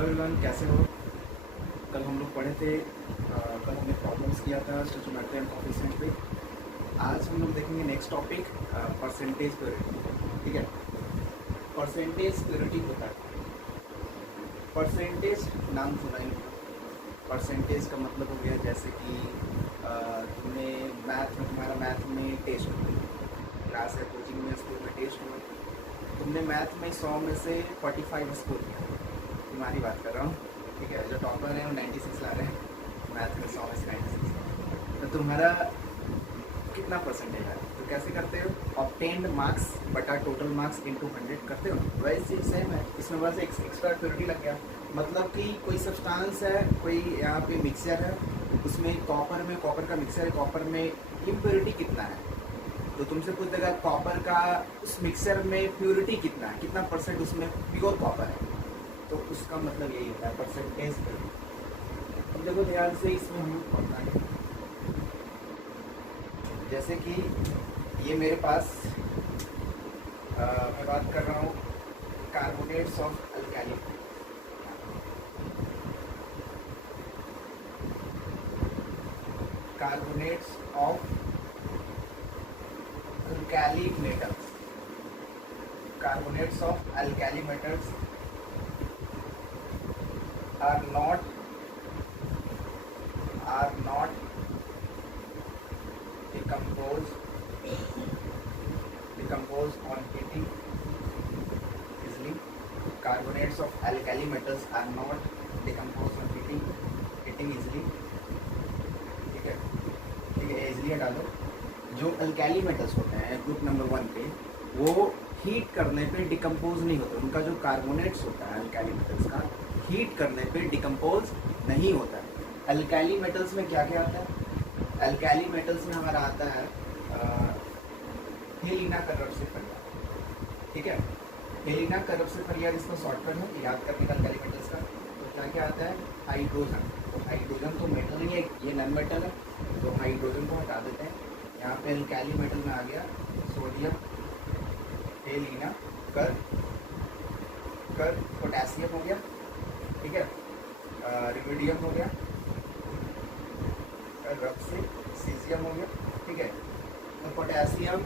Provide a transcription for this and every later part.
Hello everyone, कैसे हो। कल हम लोग पढ़े थे, कल हमने प्रॉब्लम्स किया था स्टोइचोमेट्री एंड कोएफिशिएंट पे। आज हम लोग देखेंगे नेक्स्ट टॉपिक, परसेंटेज प्योरिटी। ठीक है, परसेंटेज प्योरिटी होता है। परसेंटेज नाम सुना ही होगा। परसेंटेज का मतलब हो गया जैसे कि तुमने मैथ में, तुम्हारा मैथ में टेस्ट हुआ, क्लास है, कोचिंग में, स्कूल में टेस्ट हुआ, तुमने मैथ में 100 में से 45 स्कोर किया। तुम्हारी बात कर रहा हूँ, ठीक है। जो टॉपर हैं वो 96 ला रहे हैं, मैथ में 100 में से 96, तो तुम्हारा कितना परसेंटेज है। तो कैसे करते हो, ऑब्टेन्ड मार्क्स बटा टोटल मार्क्स इंटू 100 करते हो। वैसे चीज सेम है, इसमें बस एक एक्स्ट्रा प्योरिटी लग गया। मतलब कि कोई सब्सटेंस है, कोई यहाँ पे मिक्सचर है, उसमें कॉपर का मिक्सचर है, कॉपर में इम्प्योरिटी कितना है, तो तुमसे पूछ देगा कॉपर का उस मिक्सचर में प्योरिटी कितना है, कितना परसेंट उसमें प्योर कॉपर है, तो उसका मतलब यही होता है परसेंटेज प्योरिटी। अब देखो ध्यान से, इसमें हम पढ़ना है। जैसे कि ये मेरे पास मैं बात कर रहा हूँ carbonates of alkali, carbonates of alkali metals, carbonates of alkali metals are not decomposed on heating easily. Carbonates of alkali metals are not decomposed on heating easily. ठीक है, easily डालो। जो अल्कैली मेटल्स होते हैं ग्रुप नंबर 1 पे, वो heat करने पे डिकम्पोज नहीं होते। उनका जो कार्बोनेट्स होता है अल्कैली मेटल्स का, हीट करने पे डिकम्पोज नहीं होता है। अल्कैली मेटल्स में क्या क्या आता है, अल्कैली मेटल्स में हमारा आता है हेलिना कर्बसिफेरिया। ठीक है, हेलिना कर्बसिफेरिया जिसका शॉर्टकट है याद करने का अल्कैली मेटल्स का, तो क्या क्या आता है, हाइड्रोजन। तो हाइड्रोजन तो मेटल नहीं है, ये नॉन मेटल है, तो हाइड्रोजन को हटा देते हैं। यहाँ पे अल्कैली मेटल में आ गया सोडियम, हेलिना, कर पोटेशियम हो गया, ठीक है, रिमिडियम हो गया, रक्सी, सीजियम हो गया, ठीक है। तो पोटेशियम,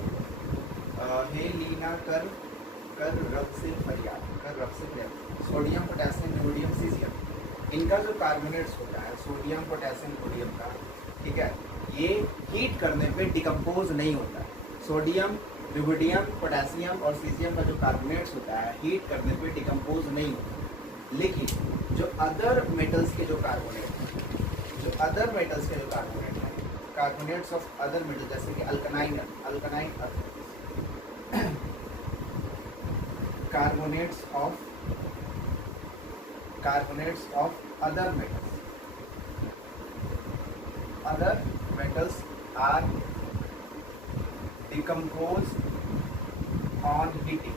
हेलिना, कर रक्सीफेरिया, सोडियम, पोटेशियम, रिमिडियम, सीजियम, इनका जो कार्बोनेट्स होता है सोडियम, पोटेशियम, सोडियम का, ठीक है, ये हीट करने पे डिकम्पोज नहीं होता है। सोडियम, रुबिडियम, पोटेशियम और सीजियम का जो कार्बोनेट्स होता है हीट करने पे डिकम्पोज नहीं होता। लेकिन जो अदर मेटल्स के जो कार्बोनेट हैं, कार्बोनेट्स ऑफ अदर मेटल, जैसे कि अल्कनाइन carbonates of other metals are decomposed on heating.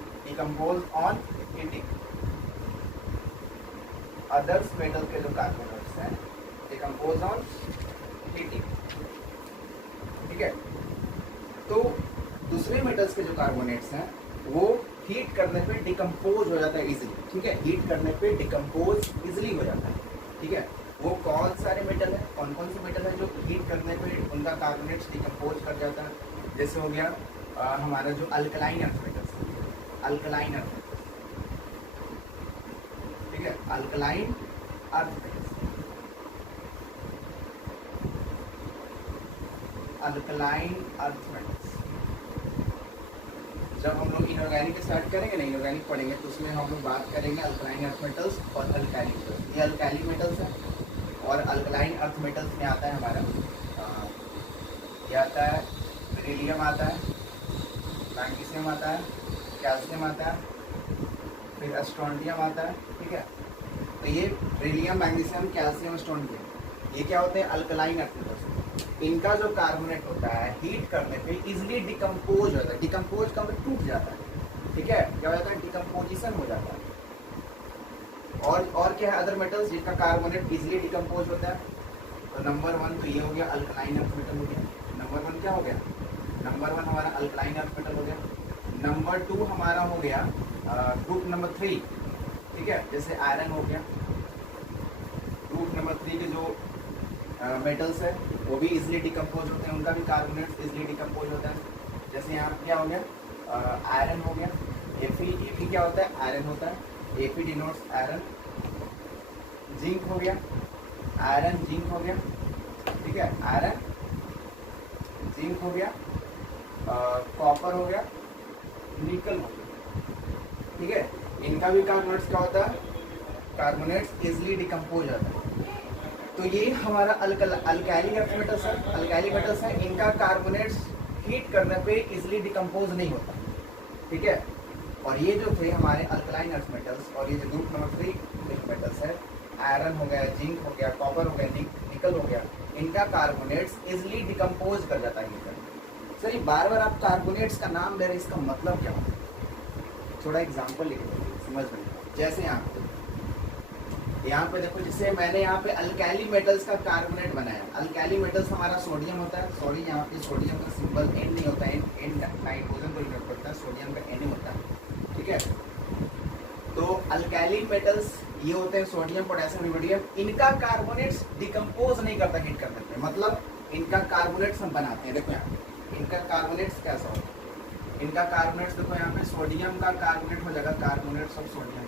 Others metal के जो कार्बोनेट्स हैं डिकम्पोज ऑन हीटिंग, ठीक है। तो दूसरे मेटल्स के जो कार्बोनेट्स हैं वो हीट करने पे डिकम्पोज हो जाता है इजीली, ठीक है, हीट करने पे डिकम्पोज इजीली हो जाता है, ठीक है। वो कौन सारे मेटल है, कौन कौन से मेटल है जो हीट करने पे उनका कार्बोनेट्स डिकम्पोज कर जाता है। जैसे हो गया हमारा जो अल्कलाइन अर्थ मेटल्स, ठीक है, अल्कलाइन अर्थ मेटल्स, जब हम लोग इनऑर्गेनिक स्टार्ट करेंगे ना, इनऑर्गेनिक पढ़ेंगे, तो उसमें हम लोग बात करेंगे अल्कलाइन अर्थ मेटल्स और अल्कैली मेटल्स। ये अल्कैली मेटल्स है, और अल्कलाइन अर्थ मेटल्स में आता है हमारा ये आता है, बेरिलियम आता है, मैग्नीशियम आता है, कैल्शियम आता है, फिर स्ट्रोंडियम आता है, ठीक है। तो ये बेरिलियम, मैग्नीशियम, कैल्शियम, स्ट्रोंडियम, ये क्या होते हैं, अल्कलाइन अर्थ मेटल्स। इनका जो कार्बोनेट होता है हीट करने पे इजिली डिकम्पोज हो जाता है। डिकम्पोज का मतलब टूट जाता है, ठीक है, क्या हो जाता है, डिकम्पोजिशन हो जाता है। और क्या है, अदर मेटल्स जिनका कार्बोनेट इजीली डिकम्पोज होता है। तो नंबर 1 तो ये हो गया अल्कलाइन अर्थ मेटल हो गया। नंबर 1 क्या हो गया, नंबर 1 हमारा अल्कलाइन अर्थ मेटल हो गया। नंबर 2 हमारा हो गया ग्रुप नंबर 3, ठीक है, जैसे आयरन हो गया, ग्रुप नंबर 3 के जो मेटल्स है वो भी इजीली डिकम्पोज होते हैं, उनका भी कार्बोनेट्स इजीली डिकम्पोज होता है। जैसे यहाँ पे क्या हो गया, आयरन हो गया, Fe क्या होता है, आयरन होता है, Fe डिनोट्स आयरन। जिंक हो गया, आयरन जिंक हो गया, ठीक है, आयरन जिंक हो गया, कॉपर हो गया, निकल हो गया, ठीक है। इनका भी कार्बोनेट्स क्या होता है, कार्बोनेट्स इजीली डिकम्पोज होता है। तो ये हमारा अल्कैली मेटल्स है, अल्कैली मेटल्स है, इनका कार्बोनेट्स हीट करने पे इजीली डिकम्पोज नहीं होता, ठीक है। और ये जो थे हमारे अल्कलाइन अर्थ मेटल्स, और ये जो ग्रुप नंबर 3 मेटल्स है, आयरन हो गया, जिंक हो गया, कॉपर हो गया, निकल हो गया, इनका कार्बोनेट्स इजीली डिकम्पोज कर जाता है ये। सर ये बार बार आप कार्बोनेट्स का नाम ले रहे हैं, इसका मतलब क्या होता है? थोड़ा एग्जाम्पल लिख लीजिए समझ में। जैसे यहाँ पे देखो, जिससे मैंने यहाँ पे अल्कैली मेटल्स का कार्बोनेट बनाया। अल्कैली मेटल्स हमारा सोडियम होता है, सॉरी यहाँ पे सोडियम का सिंबल एन नहीं होता है, एन नाइट्रोजन को यूज करता है, सोडियम का एन होता है, ठीक है। तो अल्कैली मेटल्स ये होते हैं सोडियम, पोटेशियम, रुबिडियम, इनका कार्बोनेट्स डिकम्पोज नहीं करता हीट करने पे, मतलब इनका कार्बोनेट्स हम बनाते हैं। देखो यहाँ इनका कार्बोनेट्स कैसा होता है, इनका कार्बोनेट्स देखो यहाँ पे सोडियम का कार्बोनेट हो जाएगा, carbonates of sodium,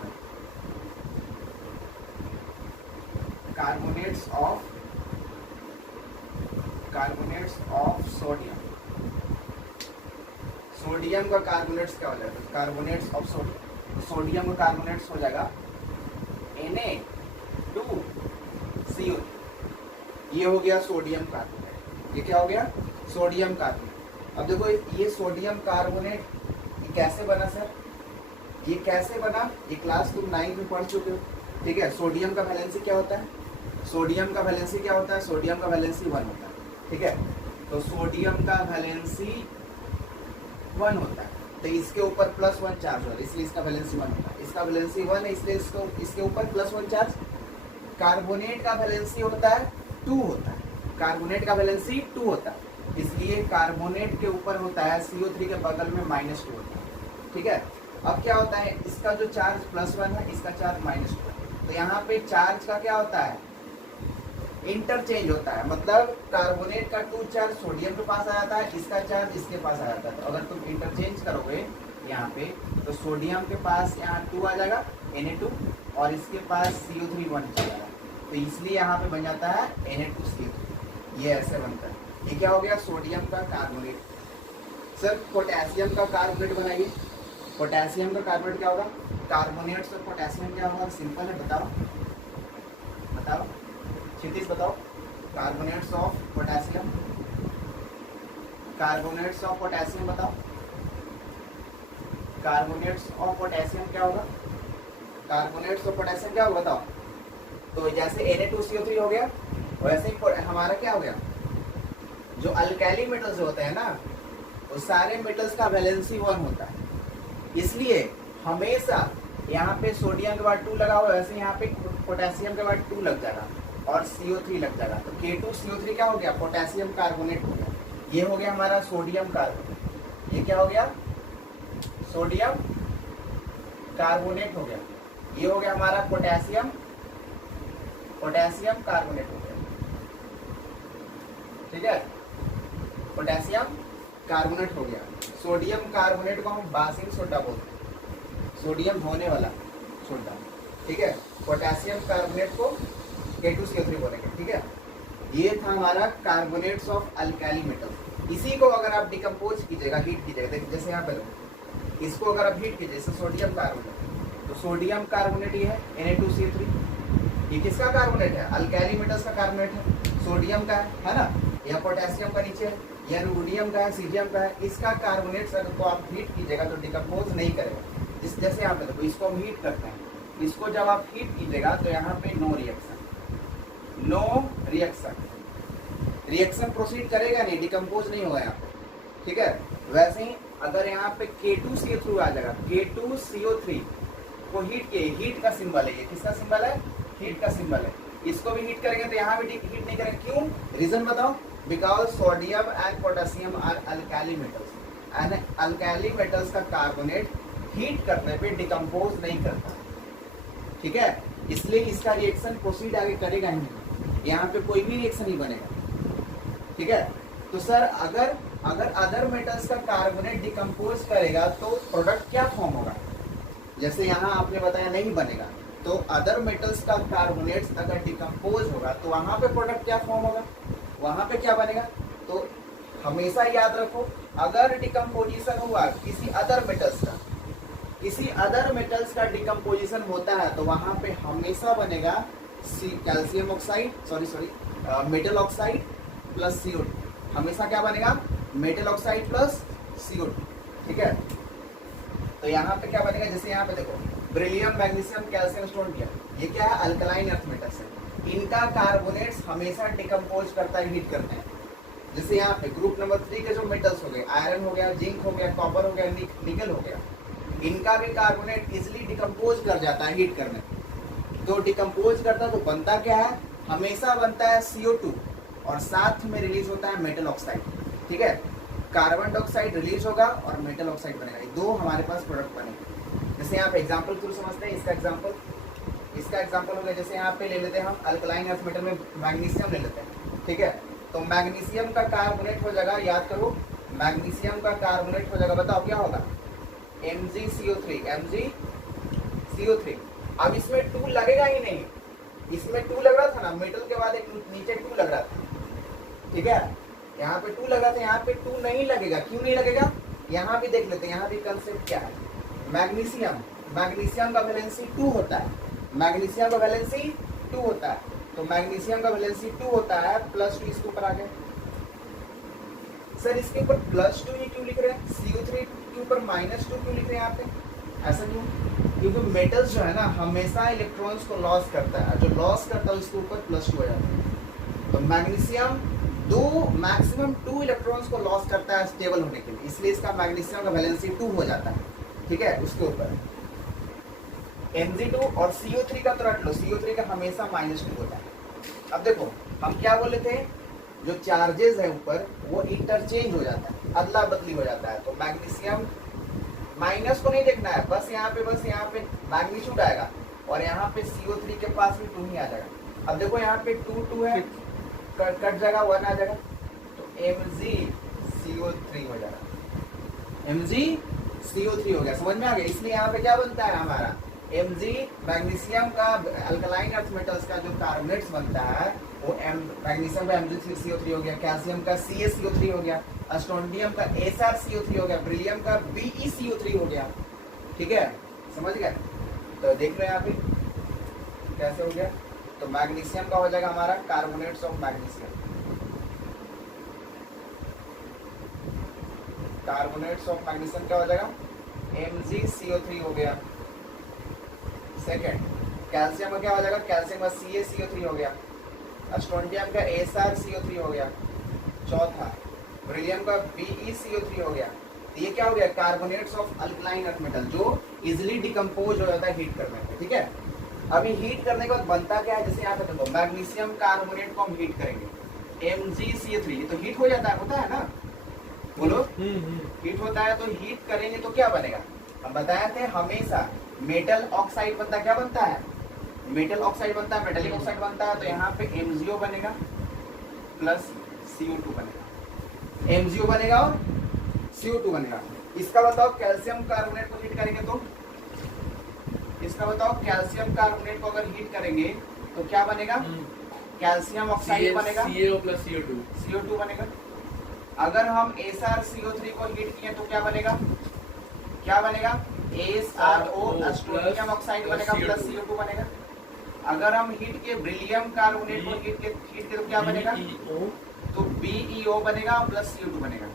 carbonates of sodium. Sodium का कार्बोनेट्स क्या हो जाएगा, कार्बोनेट्स ऑफ सोडियम। तो सोडियम का कार्बोनेट्स हो जाएगा Na2CO। ये हो गया सोडियम कार्बोनेट, ये क्या हो गया, सोडियम कार्बोनेट। अब देखो ये सोडियम कार्बोनेट कैसे बना सर, ये कैसे बना, ये क्लास तुम 9 में पढ़ चुके हो, ठीक है। सोडियम का वैलेंसी क्या होता है, सोडियम का वैलेंसी क्या होता है, सोडियम का वैलेंसी 1 होता है, ठीक है। तो सोडियम का वैलेंसी 1 होता है, तो इसके ऊपर +1 चार्ज होता है, इसलिए इसका वैलेंसी 1 होता है। इसका वैलेंसी 1 है, इसलिए इसके ऊपर +1 चार्ज। कार्बोनेट का वैलेंसी होता है 2 होता है, कार्बोनेट का वैलेंसी 2 होता है, इसलिए कार्बोनेट के ऊपर होता है CO3 के बगल में -2 होता है, ठीक है। अब क्या होता है, इसका जो चार्ज +1 है, इसका चार्ज -2 है, तो यहाँ पे चार्ज का क्या होता है, इंटरचेंज होता है, मतलब कार्बोनेट का 2 चार्ज सोडियम के पास आ जाता है, इसका चार्ज इसके पास आ जाता है। तो अगर तुम इंटरचेंज करोगे यहाँ पे, तो सोडियम के पास यहाँ 2 आ जाएगा Na2, और इसके पास CO3 1 जाएगा, तो इसलिए यहाँ पे बन जाता है Na2CO3, ये ऐसे बनता है। ये क्या हो गया, सोडियम का कार्बोनेट। सर पोटेशियम का कार्बोनेट बनाइए, पोटेशियम का कार्बोनेट क्या होगा, कार्बोनेट से पोटेशियम क्या होगा, सिंपल है, बताओ बताओ क्षितिज बताओ। Carbonates of potassium, carbonates of potassium बताओ, कार्बोनेट्स ऑफ पोटेशियम क्या होगा, कार्बोनेट्स ऑफ पोटेशियम क्या होगा बताओ। तो जैसे Na2CO3 हो गया, वैसे ही हमारा क्या हो गया, जो अल्कैली मेटल्स होते हैं ना, वो सारे मेटल्स का वैलेंसी 1 होता है, इसलिए हमेशा यहाँ पे सोडियम के बाद 2 लगा हुआ है, वैसे यहाँ पे पोटेशियम के बाद 2 लग जाएगा और CO3 लग जाएगा, तो K2CO3 क्या हो गया, पोटेशियम कार्बोनेट हो गया। ये हो गया हमारा सोडियम कार्बोनेट, ये क्या हो गया, सोडियम कार्बोनेट हो गया। ये हो गया हमारा पोटेशियम कार्बोनेट हो गया, ठीक है, पोटेशियम कार्बोनेट हो गया। सोडियम कार्बोनेट को हम बासिंग सोडा बोलते हैं, सोडियम धोने वाला सोडा, ठीक है। पोटेशियम कार्बोनेट को K2CO3 बोलेंगे, ठीक है। ये था हमारा कार्बोनेट्स ऑफ अल्कैली मेटल्स। इसी को अगर आप डिकम्पोज कीजिएगा, हीट कीजिएगा, जैसे यहाँ पे इसको अगर आप हीट कीजिए, जैसे सोडियम कार्बोनेट, तो सोडियम कार्बोनेट ये है Na2CO3, ये किसका कार्बोनेट है, अल्कैली मेटल्स का कार्बोनेट है, सोडियम का है ना, यह पोटेशियम का नीचे है, यह रुबिडियम का है, सीजियम का है। इसका कार्बोनेट्स अगर को आप हीट कीजिएगा तो डिकम्पोज नहीं करेगा। जैसे यहाँ पे देखो, इसको हम हीट करते हैं, इसको जब आप हीट कीजिएगा तो यहाँ पे नो रिएक्शन, रिएक्शन प्रोसीड करेगा नहीं, डिकम्पोज नहीं होगा यहाँ पे, ठीक है। वैसे ही अगर यहाँ पे K2CO3 आ जाएगा, K2CO3 को हीट किए, हीट का सिंबल है, ये किसका सिंबल है, हीट का सिंबल है। इसको भी हीट करेंगे तो यहाँ भी हीट नहीं करेंगे, क्यों, रीजन बताओ, because sodium and potassium are alkali metals, and alkali metals का कार्बोनेट हीट करने पे डिकम्पोज नहीं करता, ठीक है। इसलिए इसका रिएक्शन प्रोसीड आगे करेगा ही नहीं, यहाँ पे कोई भी रिएक्शन नहीं बनेगा। ठीक है, तो सर अगर अदर मेटल्स का कार्बोनेट डिकम्पोज करेगा तो प्रोडक्ट क्या फॉर्म होगा? जैसे यहाँ आपने बताया नहीं बनेगा, तो अदर मेटल्स का कार्बोनेट्स अगर डिकम्पोज होगा तो वहां पे प्रोडक्ट क्या फॉर्म होगा, वहां पे क्या बनेगा? तो हमेशा याद रखो, अगर डिकम्पोजिशन हुआ किसी अदर मेटल्स का डिकम्पोजिशन होता है तो वहां पे हमेशा बनेगा calcium oxide, metal oxide plus CO2। हमेशा क्या बनेगा? Metal oxide plus CO2। ठीक है, तो यहाँ पे क्या बनेगा? जैसे यहाँ पे देखो, बेरिलियम, मैग्नीशियम, कैल्शियम स्टोन किया, ये क्या है? अल्कलाइन अर्थ मेटल्स है। इनका कार्बोनेट्स हमेशा डिकम्पोज करता है, हीट करते हैं। जैसे यहाँ पे ग्रुप नंबर 3 के जो मेटल्स हो गए, आयरन हो गया, जिंक हो गया, कॉपर हो गया, निकल हो गया, इनका भी कार्बोनेट इजिली डिकम्पोज कर जाता है हीट करने। तो डिकम्पोज करता है तो बनता क्या है? हमेशा बनता है CO2 और साथ में रिलीज होता है मेटल ऑक्साइड। ठीक है, कार्बन डाइऑक्साइड रिलीज होगा और मेटल ऑक्साइड बनेगा, ये दो हमारे पास प्रोडक्ट बनेंगे। जैसे यहाँ पे एग्जांपल थ्रू समझते हैं, इसका एग्जांपल हो गया। जैसे यहाँ पे ले लेते हैं हम अल्कलाइन अर्थ मेटल में मैग्नीशियम ले लेते हैं। ठीक है, तो मैग्नीशियम का कार्बोनेट हो जाएगा, याद करो, मैग्नीशियम का कार्बोनेट हो जाएगा, बताओ क्या होगा? MgCO3। अब इसमें 2 लगेगा ही नहीं, इसमें 2 लग रहा था ना, मेटल के बाद एक नीचे 2 लग रहा था। ठीक है, यहाँ पे 2 लगा था, यहाँ पे 2 नहीं लगेगा। क्यों नहीं लगेगा? यहाँ भी देख लेते हैं, यहाँ भी कंसेप्ट क्या है। मैग्नीशियम का वैलेंसी 2 होता है, मैग्नीशियम का वैलेंसी 2 होता है, तो मैग्नीशियम का वैलेंसी 2 होता है, +2 इसके ऊपर आ गया। सर इसके ऊपर +2 ही क्यों लिख रहे हैं? CO3 के ऊपर -2 क्यों लिख रहे हैं यहाँ पे? ऐसा क्यों? क्योंकि मेटल्स जो है ना हमेशा इलेक्ट्रॉन्स को लॉस करता है, जो लॉस करता है उसके ऊपर +2 हो जाता है। तो मैग्नीशियम मैक्सिमम 2 इलेक्ट्रॉन्स को लॉस करता है स्टेबल होने के लिए, इसलिए इसका मैग्नीशियम का वैलेंसी 2 हो जाता है। ठीक है, उसके ऊपर Mg2 और CO3 का तो रख लो, CO3 का हमेशा -2 होता है। अब देखो हम क्या बोले थे, जो चार्जेस है ऊपर वो इंटरचेंज हो जाता है, अदला बदली हो जाता है। तो मैग्नीशियम माइनस को नहीं देखना है, बस यहाँ पे मैग्नीट्यूड आएगा और यहाँ पे CO3 के पास भी 2 ही आ जाएगा। अब देखो यहाँ पे 2 है, कट जाएगा, 1 आ जाएगा, तो MgCO3 हो जाएगा, MgCO3 हो गया। समझ में आ गया? इसलिए यहाँ पे क्या बनता है हमारा Mg, मैग्नीशियम का अल्कलाइन अर्थ मेटल्स का जो कार्बोनेट्स बनता है वो मैग्नीशियम का MgCO3 हो गया, कैल्शियम का CaCO3 हो गया, स्ट्रोंडियम का SrCO3 हो गया, बेरिलियम का BeCO3 हो गया। ठीक है, समझ गए? तो देख रहे हैं आप कैसे हो गया। तो मैग्नीशियम का हो जाएगा हमारा carbonates of magnesium, carbonates of magnesium क्या हो जाएगा? MgCO3 हो गया। सेकेंड, कैल्शियम का क्या हो जाएगा? कैल्शियम का CaCO3 हो गया, स्ट्रोंडियम का SrCO3 हो गया। चौथा, बेरिलियम का BeCO3 हो गया। तो ये क्या हो गया? Carbonates of alkaline earth metal, जो इजिली डिकम्पोज हो जाता है हीट करने पे। ठीक है, अभी हीट करने के बाद बनता क्या है? जैसे यहाँ पे देखो, मैग्नीशियम कार्बोनेट को हम हीट करेंगे, MgCO3, तो हीट हो जाता है, होता है ना? बोलो, हीट होता है। तो हीट करेंगे तो क्या बनेगा? हम बताए थे हमेशा मेटल ऑक्साइड बनता है। क्या बनता है? मेटल ऑक्साइड बनता है, मेटेलिक ऑक्साइड बनता है। तो यहाँ पे MgO बनेगा प्लस CO2 बनेगा, MgO बनेगा और CO2 बनेगा। इसका बताओ कैल्शियम कार्बोनेट को हीट करेंगे तो, इसका बताओ कैल्शियम कार्बोनेट को अगर हीट करेंगे तो क्या बनेगा? कैल्शियम ऑक्साइड बनेगा, CaO plus CO2, CO2 बनेगा। अगर हम SrCO3 को हीट किए तो क्या बनेगा? क्या बनेगा? SrO स्ट्रोंडियम ऑक्साइड बनेगा प्लस CO2 बनेगा। अगर हम हीट के बेरिलियम कार्बोनेट को हीट के तो क्या बनेगा? तो BeO बनेगा प्लस CO2 बनेगा।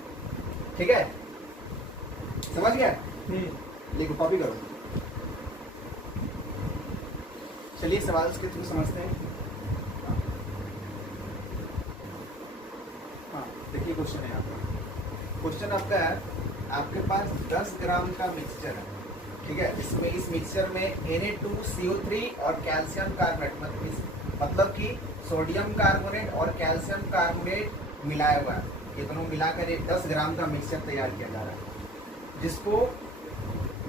ठीक है, समझ गया? लिखो, कॉपी करो। चलिए सवाल के थ्रू समझते हैं। हाँ, देखिए क्वेश्चन है आपका। क्वेश्चन आपका है, आपके पास 10 ग्राम का मिक्सचर है। ठीक है, इसमें इस मिक्सचर में Na2CO3 और कैल्शियम कार्बोनेट, मतलब कि सोडियम कार्बोनेट और कैल्शियम कार्बोनेट मिलाया हुआ है। ये दोनों मिलाकर एक 10 ग्राम का मिक्सचर तैयार किया जा रहा है, जिसको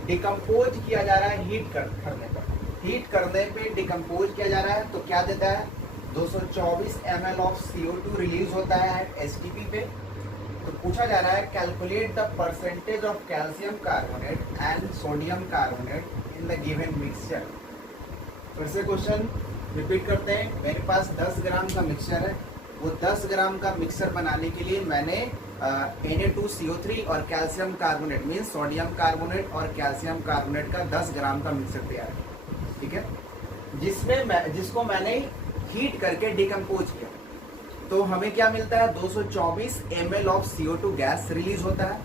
डिकम्पोज किया जा रहा है हीट करने पर। हीट करने पे डिकम्पोज किया जा रहा है तो क्या देता है, 224 ml ऑफ CO2 रिलीज होता है एट एसटीपी पे। तो पूछा जा रहा है calculate the percentage of calcium carbonate and sodium carbonate in the given mixture. फिर से क्वेश्चन रिपीट करते हैं। मेरे पास 10 ग्राम का मिक्सचर है, वो 10 ग्राम का मिक्सचर बनाने के लिए मैंने Na2CO3 और calcium carbonate means sodium carbonate और कैल्शियम कार्बोनेट का 10 ग्राम का मिक्सचर तैयार किया, ठीक है, जिसको मैंने हीट करके डिकम्पोज किया। तो हमें क्या मिलता है, 224 ml of CO2 gas release होता है,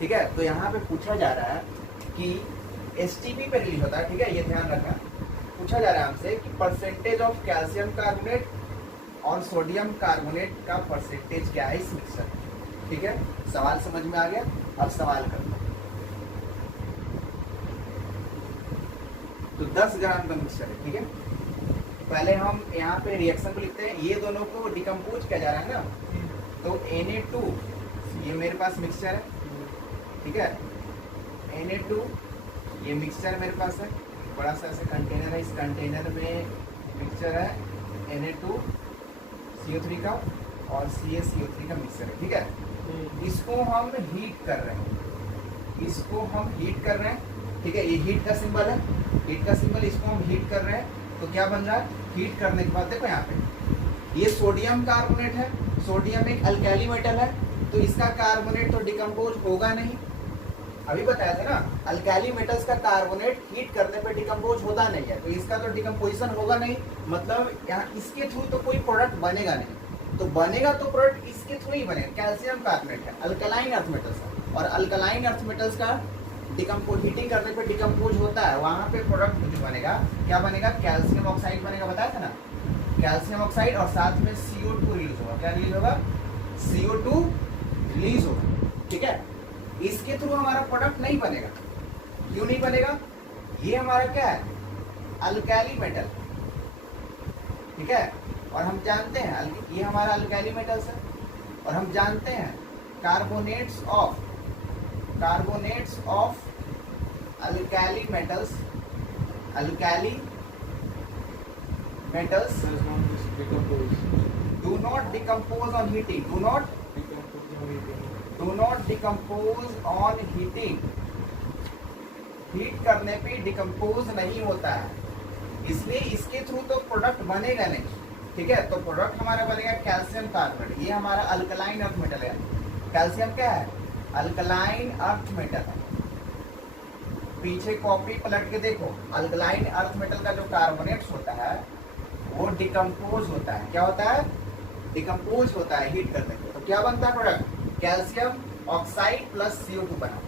ठीक है। तो यहाँ पे पूछा जा रहा है कि एसटीपी पे रिलीज होता है, ठीक है, ये ध्यान रखना। पूछा जा रहा है हमसे कि परसेंटेज ऑफ कैल्शियम कार्बोनेट और सोडियम कार्बोनेट का परसेंटेज क्या है इस मिक्सचर में, ठीक है। सवाल समझ में आ गया। अब सवाल करते हैं। तो 10 ग्राम का मिक्सचर है, ठीक है। पहले हम यहाँ पे रिएक्शन को लिखते हैं, ये दोनों को डिकम्पोज किया जा रहा है ना। तो Na2 ये मेरे पास मिक्सचर है, ठीक है, Na2 ये मिक्सचर मेरे पास है, बड़ा सा ऐसे कंटेनर है, इस कंटेनर में मिक्सचर है Na2CO3 का और CaCO3 का मिक्सचर है, ठीक है। इसको हम हीट कर रहे हैं, इसको हम हीट कर रहे हैं, ठीक है, ये हीट का सिंबल है, हीट का सिंबल, इसको हम हीट कर रहे हैं। तो क्या बन रहा है, हीट करने के बाद देखो यहाँ पे ये सोडियम कार्बोनेट है, सोडियम एक अल्कैली मेटल है, तो इसका कार्बोनेट तो डिकम्पोज होगा नहीं। अभी बताया था ना, अल्कैली मेटल्स का कार्बोनेट हीट करने पे डिकम्पोज होता नहीं है, तो इसका तो डिकम्पोजिशन होगा नहीं, मतलब यहाँ इसके थ्रू तो कोई प्रोडक्ट बनेगा नहीं। तो बनेगा तो प्रोडक्ट इसके थ्रू ही बनेगा। कैल्शियम कार्बोनेट है, अल्कलाइन अर्थ मेटल्स है, और अल्कलाइन अर्थ मेटल्स का डिकम्पोज हीटिंग करने पे डिकम्पोज होता है, वहाँ पे प्रोडक्ट जो बनेगा क्या बनेगा, कैल्शियम ऑक्साइड बनेगा, बताया था ना, कैल्शियम ऑक्साइड, और साथ में CO2 रिलीज होगा। क्या रिलीज होगा, CO2 रिलीज होगा, ठीक है। इसके थ्रू हमारा प्रोडक्ट नहीं बनेगा। क्यों नहीं बनेगा, ये हमारा क्या है, अल्कैली मेटल, ठीक है, और हम जानते हैं ये हमारा अल्कैली मेटल्स है, और हम जानते हैं carbonates of alkali metals do not decompose on heating, do not decompose on heating, heat करने पे डिकम्पोज नहीं होता है, इसलिए इसके थ्रू तो प्रोडक्ट बनेगा नहीं, ठीक है। तो प्रोडक्ट हमारा बनेगा कैल्शियम कार्बोनेट, ये हमारा अल्कलाइन अर्थ मेटल है। कैल्शियम क्या है, अल्कलाइन अर्थ मेटल है। पीछे कॉपी पलट के देखो, अल्कलाइन अर्थ मेटल का जो कार्बोनेट्स होता है वो डिकम्पोज होता है। क्या होता है, डिकम्पोज होता है हीट करने पे। तो क्या बनता है product, calcium oxide plus CO2 बना।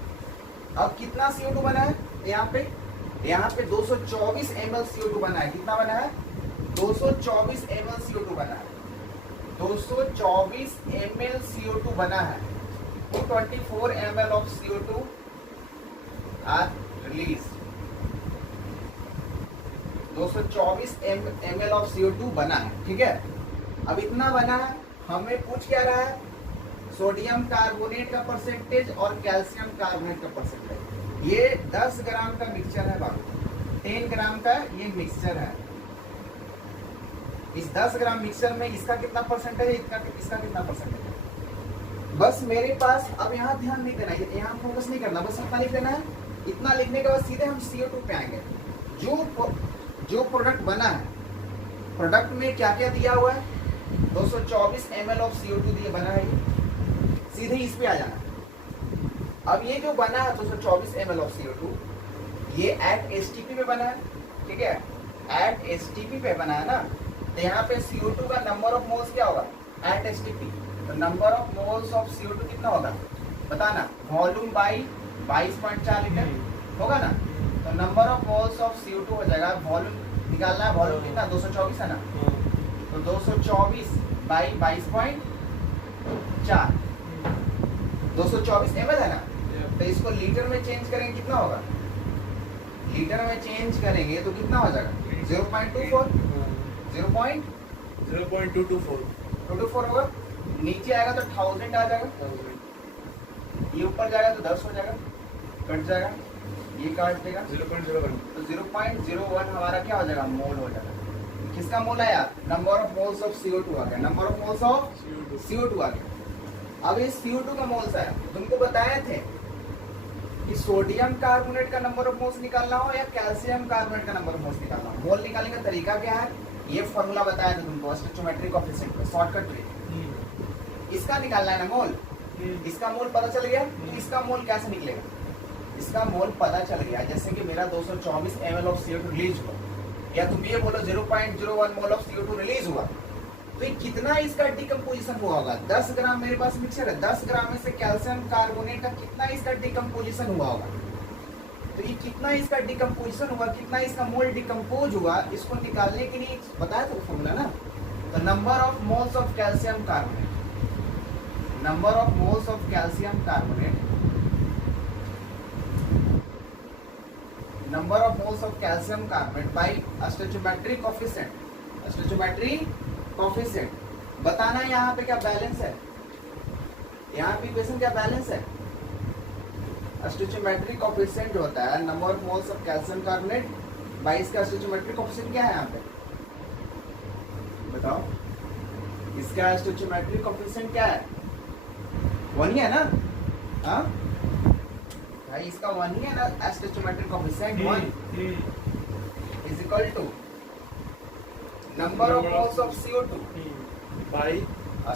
अब कितना CO2 बना है, यहाँ पे 224 ml CO2 बना है। कितना बना है, 224 ml CO2 बना है, 224 ml CO2 बना है। 224 ml of CO2 are released। 224 ml of CO2 बना है, ठीक है। अब इतना बना है, हमें पूछ क्या रहा है, सोडियम कार्बोनेट का परसेंटेज और कैल्शियम कार्बोनेट का परसेंटेज। ये 10 ग्राम का मिक्सचर है बाबू, 10 ग्राम का ये मिक्सचर है। इस 10 ग्राम मिक्सचर में इसका कितना परसेंटेज है, इसका कितना परसेंटेज है। बस मेरे पास अब यहाँ ध्यान नहीं देना, यहाँ फोकस नहीं करना, बस इतना लिख देना है। इतना लिखने के बाद सीधे हम CO2 पे आएंगे। जो प्रोडक्ट बना है, प्रोडक्ट में क्या क्या दिया हुआ है, 224 ml ऑफ CO2 दिए बना है, सीधे इस पे आ जाना। अब ये जो बना है 224 ml ऑफ CO2, ये एट एसटीपी पे बना है, ठीक है, एट एसटीपी पे बना है ना। तो यहाँ पे CO2 का नंबर ऑफ मोल्स क्या होगा एट एसटीपी, तो number of moles of CO2 कितना होगा बताना, वॉल्यूम बाई 22.4 लीटर होगा ना। तो number of moles of CO2 हो जाएगा, वॉल्यूम निकालना है, वॉल्यूम कितना 224 है ना, तो 224 बाई 22.4, 224 ml है ना। तो इसको लीटर में चेंज करेंगे कितना होगा, लीटर में चेंज करेंगे तो कितना हो जाएगा 0.24 0.224 होगा। नीचे आएगा तो 1000 आ जाएगा, ये ऊपर जाएगा तो 10 हो जाएगा, कट जाएगा, ये काट देगा 0.01। तो 0.01 हमारा क्या हो जाएगा, मोल हो जाएगा। किसका मोल आया, number of moles of CO2 आ गया, number of moles of CO2 आ गया। अब इस CO2 का मोल्स आया, तुमको बताए थे कि सोडियम कार्बोनेट का नंबर ऑफ मोल्स निकालना हो या कैल्शियम कार्बोनेट का नंबर ऑफ मोल्स निकालना हो। मोल निकालने का तरीका क्या है, ये फॉर्मूला बताया था तुमको स्टोइचोमेट्रिक कोएफिशिएंट का शॉर्टकट ट्रिक। इसका निकालना है ना मोल, इसका मोल पता चल गया तो इसका मोल कैसे निकलेगा, इसका मोल पता चल गया। जैसे कि मेरा 224 ml ऑफ CO2 रिलीज हुआ, या तुम ये बोलो 0.01 मोल ऑफ CO2 रिलीज हुआ, तो ये कितना इसका डिकम्पोजिशन हुआ होगा। 10 ग्राम मेरे पास मिक्सचर है, 10 ग्राम में से कैल्शियम कार्बोनेट का कितना इसका डिकम्पोजिशन हुआ होगा। तो ये कितना इसका डिकम्पोजिशन हुआ, कितना इसका मोल डिकम्पोज हुआ, इसको निकालने के लिए बताया तो फॉर्मूला ना। तो number of moles of calcium carbonate, number of moles of calcium carbonate, number of moles of calcium carbonate by stoichiometric coefficient, stoichiometric coefficient. बताना यहाँ पे क्या बैलेंस है, यहाँ पे इक्वेशन क्या बैलेंस है। स्टोइचोमेट्रिक कोएफिशिएंट जो होता है number of moles of calcium carbonate by इसका स्टोइचोमेट्रिक कोएफिशिएंट क्या है यहाँ पे बताओ, इसका स्टोइचोमेट्रिक कोएफिशिएंट क्या है, 1 ही है ना। हाँ भाई इसका 1 ही है ना, stoichiometric coefficient 1 is equal to number of moles of CO2 by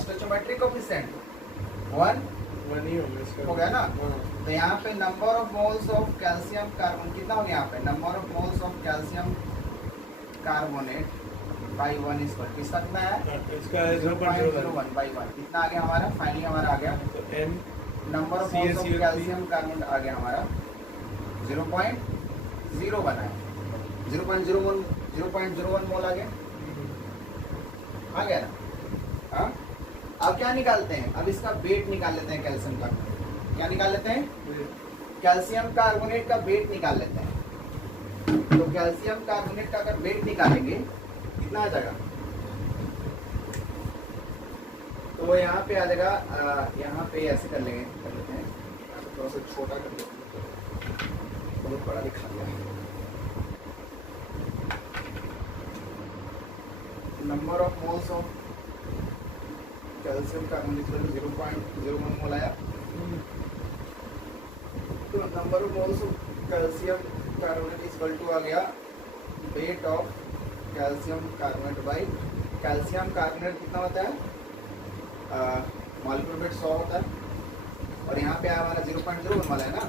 stoichiometric coefficient 1 ही होगा इसका, हो गया ना। तो यहाँ पे number of moles of calcium carbon कितना हो गया, यहाँ पे number of moles of calcium carbonate by 1 is equal to इसका कितना है, इसका 0.01 बाई 1 कितना आ गया हमारा, फाइनली हमारा आ गया तो n number of moles of calcium carbonate आ गया हमारा 0.01 है, 0.01 मोल आ गया ना। हाँ अब क्या निकालते हैं, अब इसका वेट निकाल लेते हैं कैल्शियम कार्बोनेट, क्या निकाल लेते हैं, कैल्शियम कार्बोनेट का वेट निकाल लेते हैं। तो कैल्शियम कार्बोनेट का अगर वेट निकालेंगे कितना आ जाएगा, तो यहाँ पे आ जाएगा, यहाँ पे ऐसे कर लेंगे, कर लेते हैं थोड़ा सा छोटा कर लेते हैं, बहुत बड़ा दिखा दिया है। Number of moles of calcium carbonate 0.01 mole आया, तो number of moles of calcium carbonate equal to आ गया weight of calcium carbonate by calcium carbonate कितना होता है, मॉलिक्यूलर वेट 100 होता है, और यहाँ पे हमारा 0.01 वाला है ना,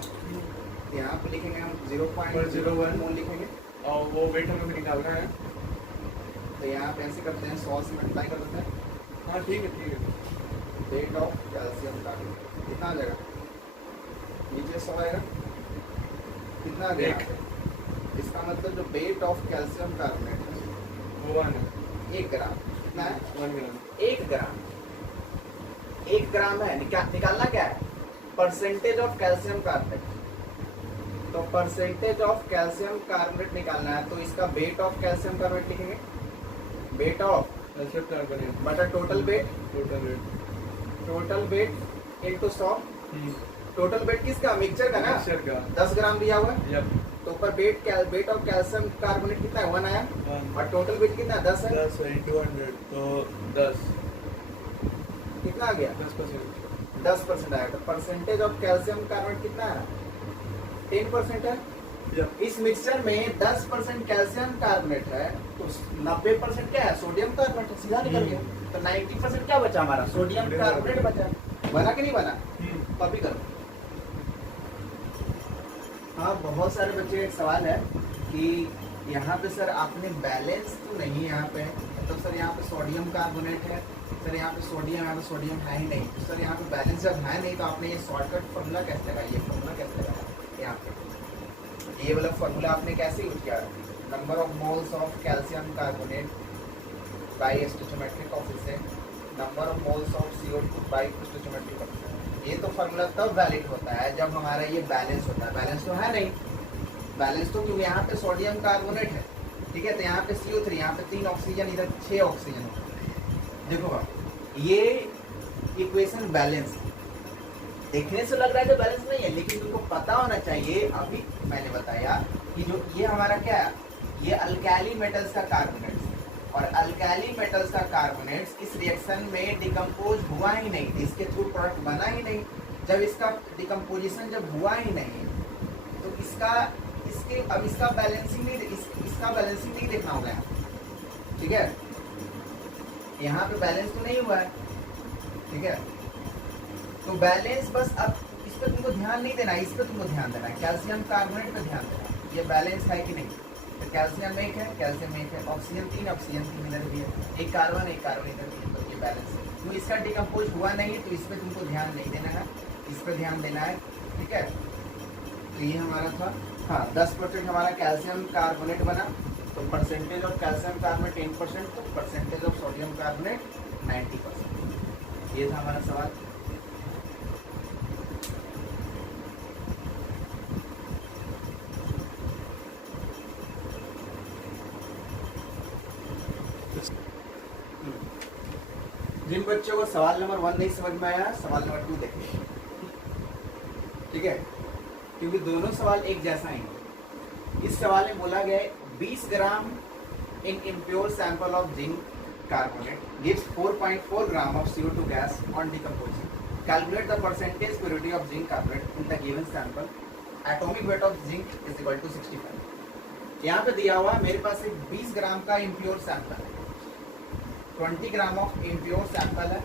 तो यहाँ पे लिखेंगे हम 0.01 मोल लिखेंगे, और वो वेट हमें निकालना है। तो यहाँ पे ऐसे करते हैं 100 से मल्टीप्लाई कर देते हैं, हाँ ठीक है। वेट ऑफ कैल्शियम कार्बोनेट कितना आ जाएगा, नीचे 100 आएगा, कितना आ गया यहाँ पे? इसका मतलब जो वेट ऑफ कैल्शियम कार्बोनेट है वो 1 ग्राम, कितना है 1 ग्राम, 1 ग्राम, 1 ग्राम है। निकालना क्या है, परसेंटेज ऑफ कैल्शियम कार्बोनेट। तो परसेंटेज ऑफ कैल्शियम कार्बोनेट निकालना है, तो इसका वेट ऑफ कैल्शियम कार्बोनेट लिखेंगे, वेट ऑफ कैल्शियम कार्बोनेट बटा total weight, total weight into 100। Total weight किसका, मिक्सचर का ना, मिक्सचर का 10 ग्राम दिया हुआ है, यप तो ऊपर वेट ऑफ कैल्शियम कार्बोनेट कितना है, 1 आया, 1 और टोटल वेट कितना है, 10 है, 10 into 100 तो 10 कितना आ गया, 10%। 10% आया। तो परसेंटेज ऑफ कैल्शियम कार्बोनेट कितना है, 10% है। यप इस मिक्सचर में 10% कैल्शियम कार्बोनेट है, तो 90% क्या है, सोडियम कार्बोनेट है, सीधा निकल गया। तो 90% क्या बचा हमारा, सोडियम कार्बोनेट बचा। बना कि नहीं बना, कॉपी करो। हाँ बहुत सारे बच्चे एक सवाल है कि यहाँ पे सर आपने बैलेंस तो नहीं यहाँ पे, मतलब सर यहाँ पे सोडियम कार्बोनेट है, सर यहाँ पे सोडियम है ही नहीं, तो सर यहाँ पे बैलेंस जब है नहीं तो आपने ये शॉर्टकट फॉर्मूला कैसे लगाया, ये फॉर्मूला कैसे लगाया, यहाँ पे ये वाला फॉर्मूला आपने कैसे यूज किया, number of moles of calcium carbonate by stoichiometric coefficient, number of moles of CO2 by stoichiometric coefficient. ये तो फॉर्मूला तब वैलिड होता है जब हमारा ये बैलेंस होता है, बैलेंस तो है नहीं, बैलेंस तो क्योंकि यहाँ पे सोडियम कार्बोनेट है, ठीक है, तो यहाँ पे CO3, यहाँ पे 3 ऑक्सीजन, इधर 6 ऑक्सीजन होगा। देखो ये इक्वेशन बैलेंस देखने से लग रहा है कि बैलेंस नहीं है, लेकिन तुमको पता होना चाहिए अभी मैंने बताया कि जो ये हमारा क्या है, ये अल्कैली मेटल्स का कार्बोनेट्स है, और अल्कैली मेटल्स का कार्बोनेट्स इस रिएक्शन में डिकम्पोज हुआ ही नहीं, इसके थ्रू प्रोडक्ट बना ही नहीं। जब इसका डिकम्पोजिशन जब हुआ ही नहीं तो इसका इसके अब इसका बैलेंसिंग नहीं, इसका बैलेंसिंग नहीं देखना होगा यहाँ, ठीक है। यहाँ पे बैलेंस तो नहीं हुआ है, ठीक है। तो बैलेंस बस अब इस पे तुमको ध्यान नहीं देना है, इस पे तुमको ध्यान देना है, कैल्शियम कार्बोनेट पे ध्यान देना है, ये बैलेंस है कि नहीं। तो कैल्शियम एक है, कैल्शियम एक है, ऑक्सीजन 3 इधर भी है, एक कार्बन इधर भी है, तो ये बैलेंस है। तो इसका डिकम्पोज हुआ नहीं तो इस पे तुमको ध्यान नहीं देना है, इस पे ध्यान देना है, ठीक है। तो ये हमारा था, हाँ 10% हमारा कैल्शियम कार्बोनेट बना, तो परसेंटेज ऑफ कैल्शियम कार्बोनेट 10%, तो परसेंटेज ऑफ सोडियम कार्बोनेट 90%। ये था हमारा सवाल। जिन बच्चों को सवाल नंबर 1 नहीं समझ में आया, सवाल नंबर 2 देखें, ठीक है, क्योंकि दोनों सवाल एक जैसा ही है। इस सवाल में बोला गया है 20 gram in impure sample of zinc carbonate gives 4.4 gram of CO2 gas on decomposition. Calculate the percentage purity of zinc carbonate in the given sample. Atomic weight of zinc is equal to 65. यहाँ पे दिया हुआ मेरे पास एक 20 ग्राम का impure sample है, 20 gram of impure sample है,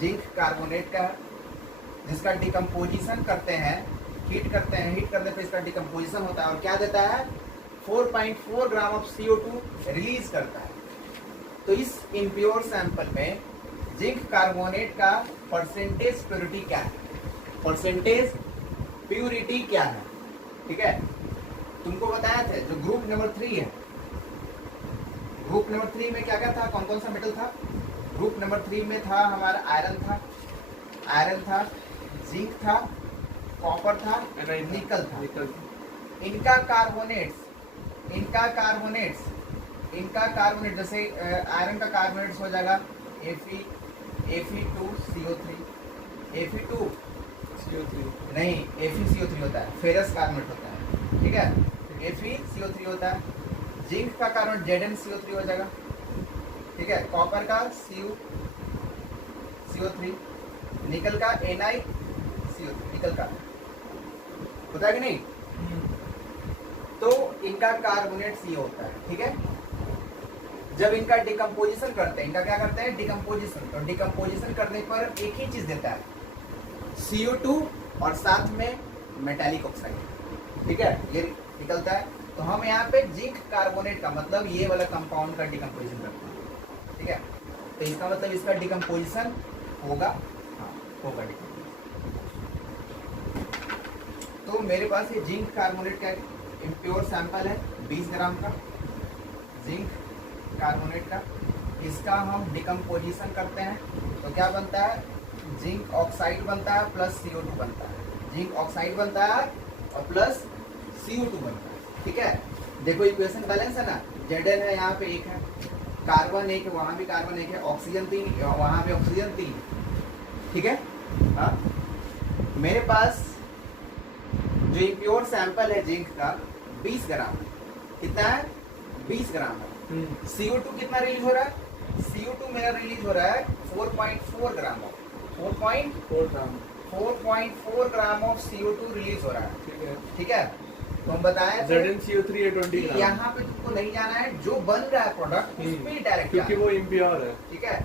zinc carbonate का, जिसका डिकम्पोजिशन करते हैं, हीट करते हैं, हीट करने पे इसका डिकम्पोजिशन होता है और क्या देता है, 4.4 ग्राम ऑफ CO2 रिलीज करता है। तो इस इम्प्योर सैंपल में जिंक कार्बोनेट का परसेंटेज प्योरिटी क्या है, परसेंटेज प्योरिटी क्या है, ठीक है। तुमको बताया था जो ग्रुप नंबर 3 है, ग्रुप नंबर 3 में क्या क्या था, कौन कौन सा मेटल था। ग्रुप नंबर 3 में था हमारा आयरन था, जिंक था, कॉपर था, निकल था। इनका कार्बोनेट जैसे आयरन का कार्बोनेट्स हो जाएगा Fe2CO3, Fe2CO3 नहीं, FeCO3 होता है, फेरस कार्बोनेट होता है, ठीक है, FeCO3 होता है। जिंक का कार्बोनेट ZnCO3 हो जाएगा, ठीक है, कॉपर का CO3, निकल का NiCO3, निकल का होता है कि नहीं। तो इनका कार्बोनेट ये होता है, ठीक है। जब इनका डिकम्पोजिशन करते हैं, इनका क्या करते हैं, डिकम्पोजिशन, तो डिकम्पोजिशन करने पर एक ही चीज देता है, CO2 और साथ में मेटालिक ऑक्साइड, ठीक है, ये निकलता है। तो हम यहाँ पे जिंक कार्बोनेट का मतलब ये वाला कंपाउंड का डिकम्पोजिशन करते हैं, ठीक है। तो इसका मतलब इसका डिकम्पोजिशन होगा, हाँ होगा डिकम्पोजिशन। तो मेरे पास ये जिंक कार्बोनेट का इम्प्योर सैंपल है 20 ग्राम का जिंक कार्बोनेट का, इसका हम डिकम्पोजिशन करते हैं तो क्या बनता है, जिंक ऑक्साइड बनता है प्लस CO2 बनता है, जिंक ऑक्साइड बनता है और प्लस CO2 बनता है, ठीक है। देखो इक्वेशन बैलेंस है ना, Zn है यहाँ पे 1 है, कार्बन 1 है, वहाँ भी कार्बन 1 है, ऑक्सीजन 3, वहाँ पे ऑक्सीजन 3, ठीक है। हाँ मेरे पास जो इम्प्योर सैंपल है जिंक का 20 ग्राम, कितना है, 20 ग्राम है। CO2 कितना रिलीज हो रहा है, CO2 मेरा रिलीज हो रहा है 4.4 gram of 4.4 gram of CO2 release हो रहा है, ठीक है। तो हम बताएं ZnCO3 है 20 ग्राम, यहाँ पे तुमको नहीं जाना है, जो बन रहा है प्रोडक्ट उस पे डायरेक्ट, क्योंकि वो इम्प्योर है, ठीक है।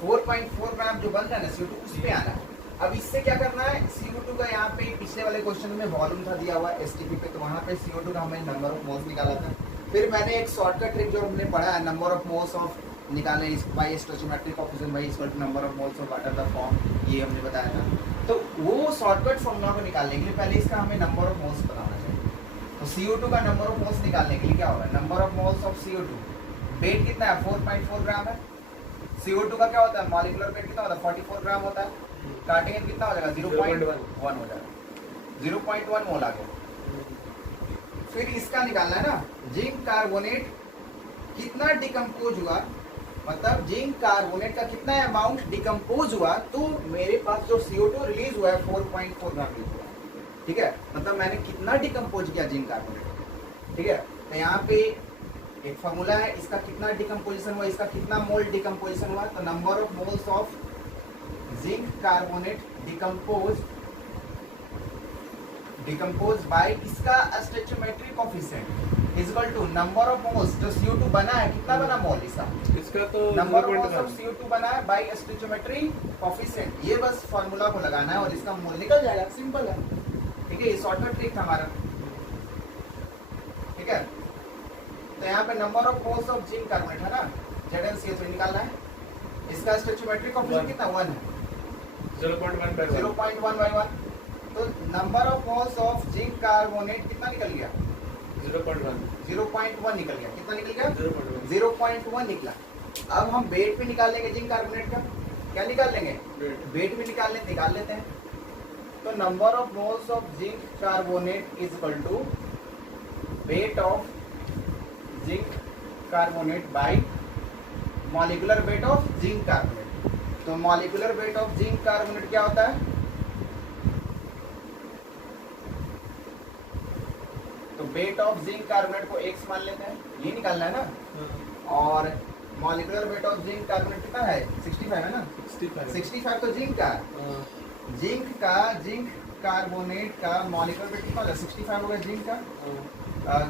4.4 ग्राम जो बन रहा है ना CO2 उस पे आना है। अब इससे क्या करना है, CO2 का यहाँ पे पिछले वाले क्वेश्चन में वॉल्यूम था दिया हुआ STP पे, तो वहाँ पे CO2 का हमने नंबर ऑफ मोल्स निकाला था। फिर मैंने एक शॉर्टकट ट्रिक जो हमने पढ़ा है, नंबर ऑफ मोल्स ऑफ निकालने by stoichiometric coefficient by equal to number of moles of water the form, ये हमने बताया था। तो वो शॉर्टकट फॉर्मूला को निकालने के लिए पहले इसका हमें नंबर ऑफ मोल्स बनाना चाहिए। तो CO2 का नंबर ऑफ मोल्स निकालने के लिए क्या होगा, number of moles of CO2, weight कितना है 4.4 ग्राम है, CO2 का क्या होता है, मॉलिक्यूलर वेट कितना होता है 44 ग्राम होता है, काटेंगे कितना हो जाएगा 0.1 हो जाएगा, 0.1 मोल आ गया। फिर इसका निकालना है ना, जिंक कार्बोनेट कितना डिकम्पोज हुआ, मतलब जिंक कार्बोनेट का कितना अमाउंट डिकम्पोज हुआ, तो मेरे पास जो CO2 रिलीज हुआ है 4.4 ग्राम रिलीज हुआ, ठीक है, मतलब मैंने कितना डिकम्पोज किया जिंक कार्बोनेट। ठीक है, तो यहाँ पे एक फॉर्मूला है, इसका कितना डिकम्पोजिशन हुआ, इसका कितना मोल डिकम्पोजिशन हुआ, तो number of moles of zinc carbonate decompose by इसका stoichiometric coefficient is equal to number of moles जो CO2 बना है, कितना बना मोल इसका तो number of moles of CO2 बना है बाय स्टोइचियोमेट्रिक कोएफिशिएंट। ये बस फार्मूला को लगाना है और इसका मोल निकल जाएगा, सिंपल है। ठीक है, ये शॉर्टकट ट्रिक था हमारा। ठीक है, तो यहाँ पे number of moles of zinc carbonate है ना, ZnCl3 निकालना है। इसका स्टोइचियोमेट्रिक कोएफिशिएंट कितना 1 है, 0.1/1। तो number of moles of zinc carbonate कितना निकल गया, 0.1 निकल गया। कितना निकल गया, 0.1 निकला। अब हम वेट भी निकाल लेंगे जिंक कार्बोनेट का। क्या निकाल लेंगे, वेट भी निकाल लेते हैं। तो number of moles of zinc carbonate is equal to weight of zinc carbonate by molecular weight of zinc carbonate. तो molecular weight of zinc carbonate क्या होता है, तो वेट ऑफ जिंक कार्बोनेट को x मान लेते हैं, ये निकालना है ना। और molecular weight of zinc carbonate कितना है, 65 है ना। 65 तो जिंक का, जिंक कार्बोनेट का मॉलिक्यूलर वेट कितना होगा, 65 होगा जिंक का।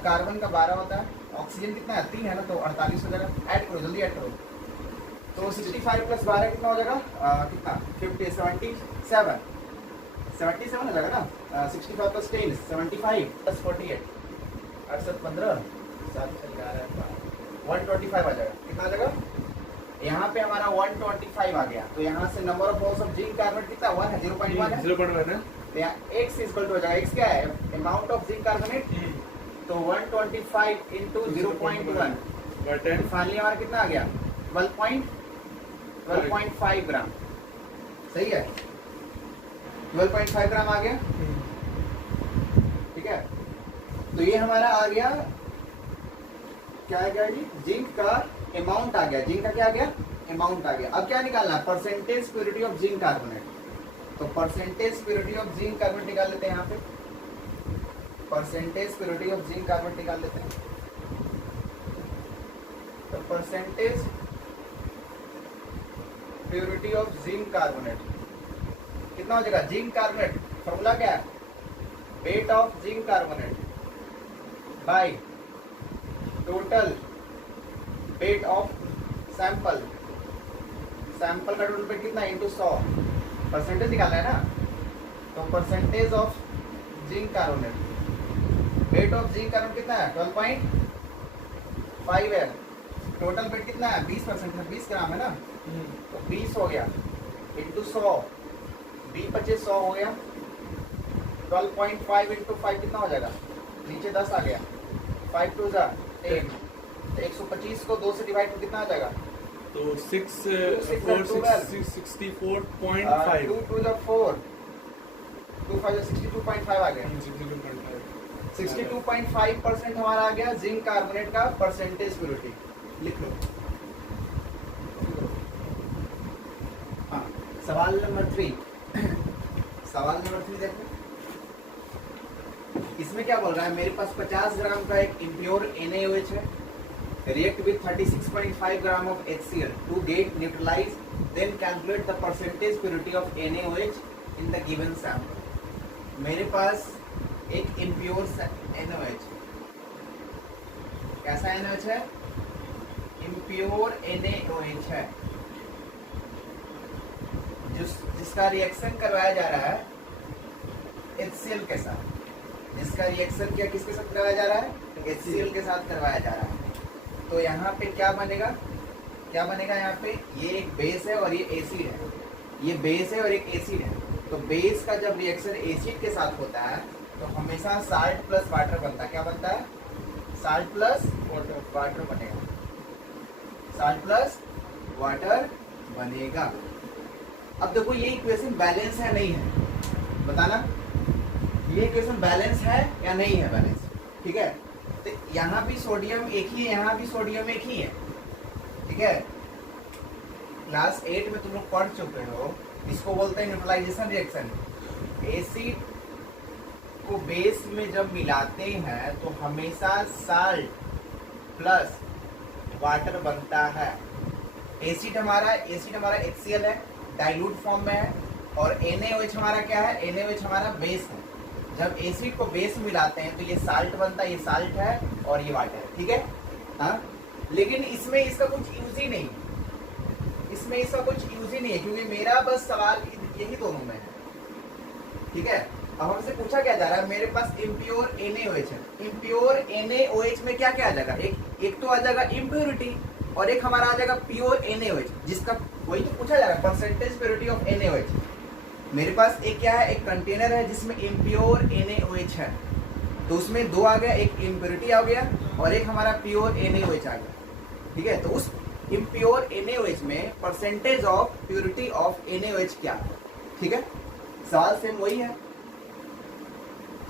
कार्बन का 12 होता है, ऑक्सीजन कितना है 3 है ना, तो 48 हो जाएगा। ऐड करो, जल्दी ऐड करो। तो 65 प्लस 12 कितना हो जाएगा, कितना 77 हो जाएगा ना। 65 प्लस 10 75 प्लस 48 68 15 7 चल रहा है 125 आ जाएगा। कितना आ जाएगा, यहाँ पे हमारा 125 आ गया। तो यहाँ से number of moles of zinc carbonate कितना 1 है, 0.1 है। 0.1 है। तो यहाँ x इक्वल टू हो जाएगा, x क्या है, अमाउंट ऑफ जिंक कार्बोनेट। तो 125 इंटू 0.1 फाइनली हमारा कितना आ गया, 12.5 ग्राम। सही है, 12.5 ग्राम आ गया। ठीक है, तो ये हमारा आ गया, क्या आ गया जी, जिंक का अमाउंट आ गया। जिंक का क्या आ गया, अमाउंट आ गया। अब क्या निकालना है, percentage purity of zinc carbonate. तो percentage purity of zinc carbonate निकाल लेते हैं। यहाँ पे percentage purity of zinc carbonate निकाल लेते हैं। तो percentage purity of zinc carbonate कितना हो जाएगा, जिंक कार्बोनेट फॉर्मूला क्या है, weight of zinc carbonate by total weight of sample का टोटल वेट कितना इंटू 100। परसेंटेज निकालना है ना। तो percentage of zinc carbonate, weight of zinc carbonate कितना है 12.5 है। टोटल वेट कितना है 20% है, 20 ग्राम है ना। तो 20 हो गया इंटू 100, 20 100 हो गया। 12.5 इंटू 5 कितना हो जाएगा, नीचे 10 आ गया, 5 2 10। 125 को 2 से डिवाइड कर कितना आ जाएगा, तो 64.5 2 2 the 4 2 5 62.5 आ गया। 62.5% हमारा आ गया जिंक कार्बोनेट का परसेंटेज प्योरिटी। लिख लो। हाँ, सवाल नंबर 3 सवाल नंबर 3 देखो, इसमें क्या बोल रहा है, मेरे पास 50 ग्राम का एक इम्प्योर NaOH है, react with 36.5 gram of HCl to get neutralized, then calculate the percentage purity of NaOH in the given sample। मेरे पास एक इम्प्योर NaOH, कैसा NaOH है, इम्प्योर NaOH है, जिसका रिएक्शन करवाया जा रहा है HCl के साथ। जिसका रिएक्शन क्या किसके साथ करवाया जा रहा है, HCl के साथ करवाया जा रहा है। तो यहाँ पे क्या बनेगा यहाँ पे, ये एक बेस है और ये एसिड है, ये बेस है और एक एसिड है। तो बेस का जब रिएक्शन एसिड के साथ होता है तो हमेशा साल्ट प्लस वाटर बनता है। क्या बनता है, साल्ट प्लस वाटर बनेगा, साल्ट प्लस वाटर बनेगा। अब देखो ये इक्वेशन बैलेंस है नहीं है, बताना ये इक्वेशन बैलेंस है या नहीं है बैलेंस। ठीक है, तो यहाँ भी सोडियम एक ही है, यहाँ भी सोडियम एक ही है। ठीक है, क्लास 8 में तुम लोग पढ़ चुके हो, इसको बोलते हैं न्यूट्रलाइजेशन रिएक्शन। एसिड को बेस में जब मिलाते हैं तो हमेशा साल्ट प्लस वाटर बनता है। एसिड हमारा HCl है, डाइल्यूट फॉर्म में है, और NaOH हमारा क्या है, NaOH हमारा बेस है। जब एसिड को बेस में मिलाते हैं तो ये साल्ट बनता है, ये साल्ट है और ये वाटर है, ठीक है। हाँ, लेकिन इसमें इसका कुछ यूज ही नहीं, इसमें इसका कुछ यूज ही नहीं है, क्योंकि मेरा बस सवाल यही दोनों में है, ठीक है। अब हमसे पूछा क्या जा रहा है, मेरे पास इम्प्योर NaOH है। इम्प्योर NaOH में क्या क्या आ जाएगा, एक तो आ जाएगा इम्प्योरिटी और एक हमारा आ जाएगा प्योर NaOH, जिसका वही तो पूछा जा रहा है, परसेंटेज प्योरिटी ऑफ NaOH। मेरे पास एक क्या है, एक कंटेनर है जिसमें इम्प्योर NaOH है, तो उसमें दो आ गया, एक इम्प्योरिटी आ गया और एक हमारा प्योर NaOH आ गया, ठीक है। तो उस इम्प्योर NaOH में percentage of purity of NaOH क्या है, ठीक है। सवाल सेम वही है।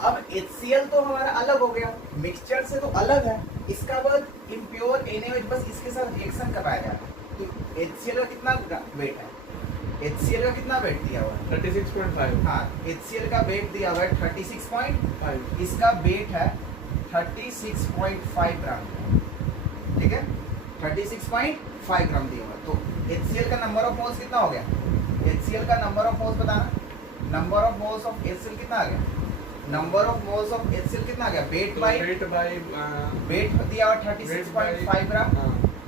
अब HCl तो हमारा अलग हो गया, मिक्सचर से तो अलग है, इसका बाद इम्प्योर NaOH बस इसके साथ रिएक्शन करवाया जा रहा है। तो HCl का कितना वेट है, HCl का कितना वेट दिया हुआ है, 36.5। हाँ, HCl का वेट दिया हुआ है 36.5, इसका वेट है 36.5 ग्राम, ठीक है, 36.5 ग्राम दिया हुआ। तो HCl का नंबर ऑफ मोल्स कितना हो गया, HCl का नंबर ऑफ मोल्स बताना, number of moles of HCl कितना आ गया, number of moles of HCl कितना आ गया, वेट दिया हुआ 36.5 ग्राम,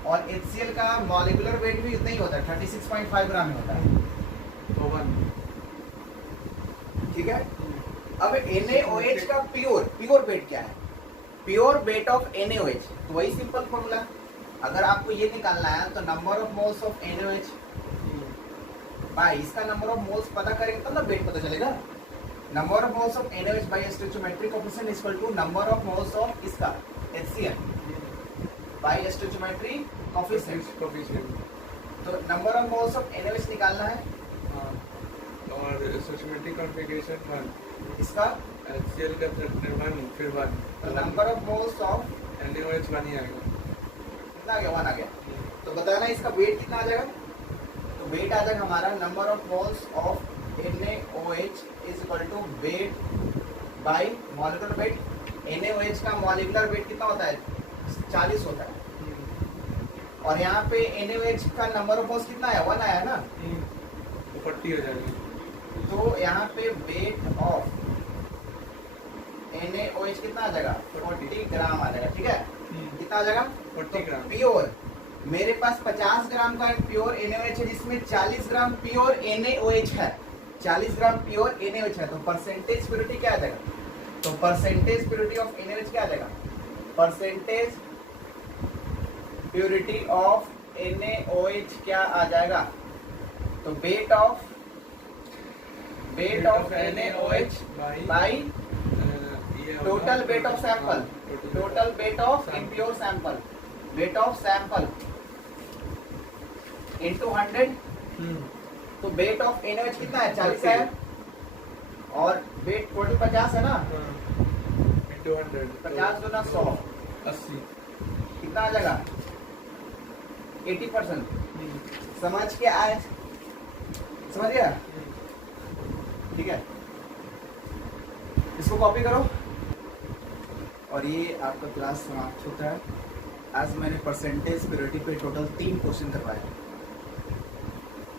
और HCl का मॉलिक्यूलर वेट भी उतना ही होता है, 36.5 ग्राम ही होता है, तो 1, ठीक है। अब NaOH का प्योर वेट क्या है, प्योर वेट ऑफ NaOH, तो वही सिंपल फॉर्मूला, अगर आपको ये निकालना है तो number of moles of NaOH by इसका नंबर ऑफ मोल्स पता करेंगे तब ना वेट पता चलेगा। Number of moles of NaOH by stoichiometric coefficient is equal to number of moles of इसका HCl बाय स्टोइचियोमेट्रिक कोएफिशिएंट। तो number of moles of NaOH निकालना है, और स्टोइचियोमेट्रिक कॉन्फ़िगरेशन 1, इसका HCl का 1 फिर 1, तो number of moles of NaOH 1 ही आएगा, कितना आ गया, 1 आ गया। तो बताना इसका वेट कितना आ जाएगा, तो वेट आ जाएगा हमारा number of moles of NaOH is equal to weight by molecular weight. NaOH का मॉलिक्यूलर वेट कितना होता है, 40 होता है, और यहाँ पे NaOH का नंबर ऑफ मोल्स कितना आया, 1 आया ना, तो 40 हो जाएगा। तो यहाँ पे वेट ऑफ NaOH कितना आ जाएगा, 40 ग्राम आ जाएगा, ठीक है। कितना आ जाएगा, 40 ग्राम। प्योर मेरे पास 50 ग्राम का प्योर NaOH है, जिसमें 40 ग्राम प्योर NaOH है, 40 ग्राम प्योर NaOH है, तो परसेंटेज प्योरिटी क्या आ जाएगा, तो परसेंटेज प्योरिटी ऑफ NaOH क्या आ जाएगा, परसेंटेज प्योरिटी ऑफ NaOH क्या आ जाएगा, तो weight of NaOH by total weight of sample, total weight of impure sample, wait of sample into 100। तो वेट ऑफ NaOH कितना है, 40 है, और वेट टोटल 50 है ना, इनटू 100, 50 गुना 100 80, कितना आ जाएगा, 80%। समझ के आए, समझ गया, ठीक है। इसको कॉपी करो, और ये आपका क्लास समाप्त होता है। आज मैंने परसेंटेज प्योरिटी पे टोटल 3 क्वेश्चन करवाए,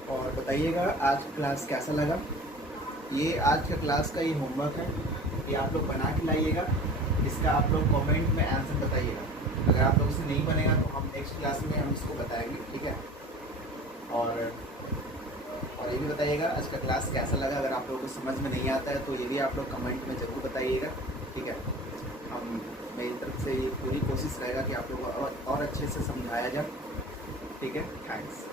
और बताइएगा आज क्लास कैसा लगा। ये आज का क्लास का ये होमवर्क है, ये आप लोग बना के लाइएगा, इसका आप लोग कमेंट में आंसर बताइएगा। अगर आप लोगों से नहीं बनेगा तो हम नेक्स्ट क्लास में हम इसको बताएंगे, ठीक है। और ये भी बताइएगा आज का क्लास कैसा लगा। अगर आप लोगों को समझ में नहीं आता है तो ये भी आप लोग कमेंट में ज़रूर बताइएगा, ठीक है। हम मेरी तरफ से ये पूरी कोशिश रहेगा कि आप लोगों को और अच्छे से समझाया जाए, ठीक है। थैंक्स।